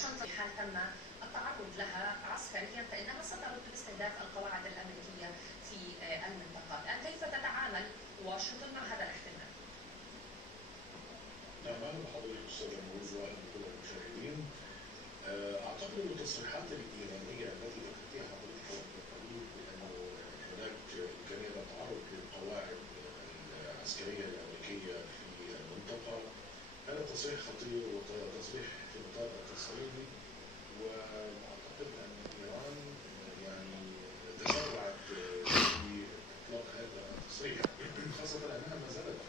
عشان في حال تم التعرض لها عسكريا فإنها سترد باستهداف القواعد الأمريكية في المنطقة. الآن كيف تتعامل واشنطن مع هذا الاحتمال؟ نعم، أهلا بحضرتك أستاذ نوز وكل المشاهدين. أعتقد أن التصريحات الإيرانية التي ذكرتها حضرتك قبل قليل بأنه هناك إمكانية للتعرض للقواعد العسكرية الأمريكية في المنطقة، هذا تصريح خطير وتصريح في نطاق التصعيدي، وأعتقد أن إيران يعني تسرعت في إطلاق هذا التصريح، خاصة أنها ما زالت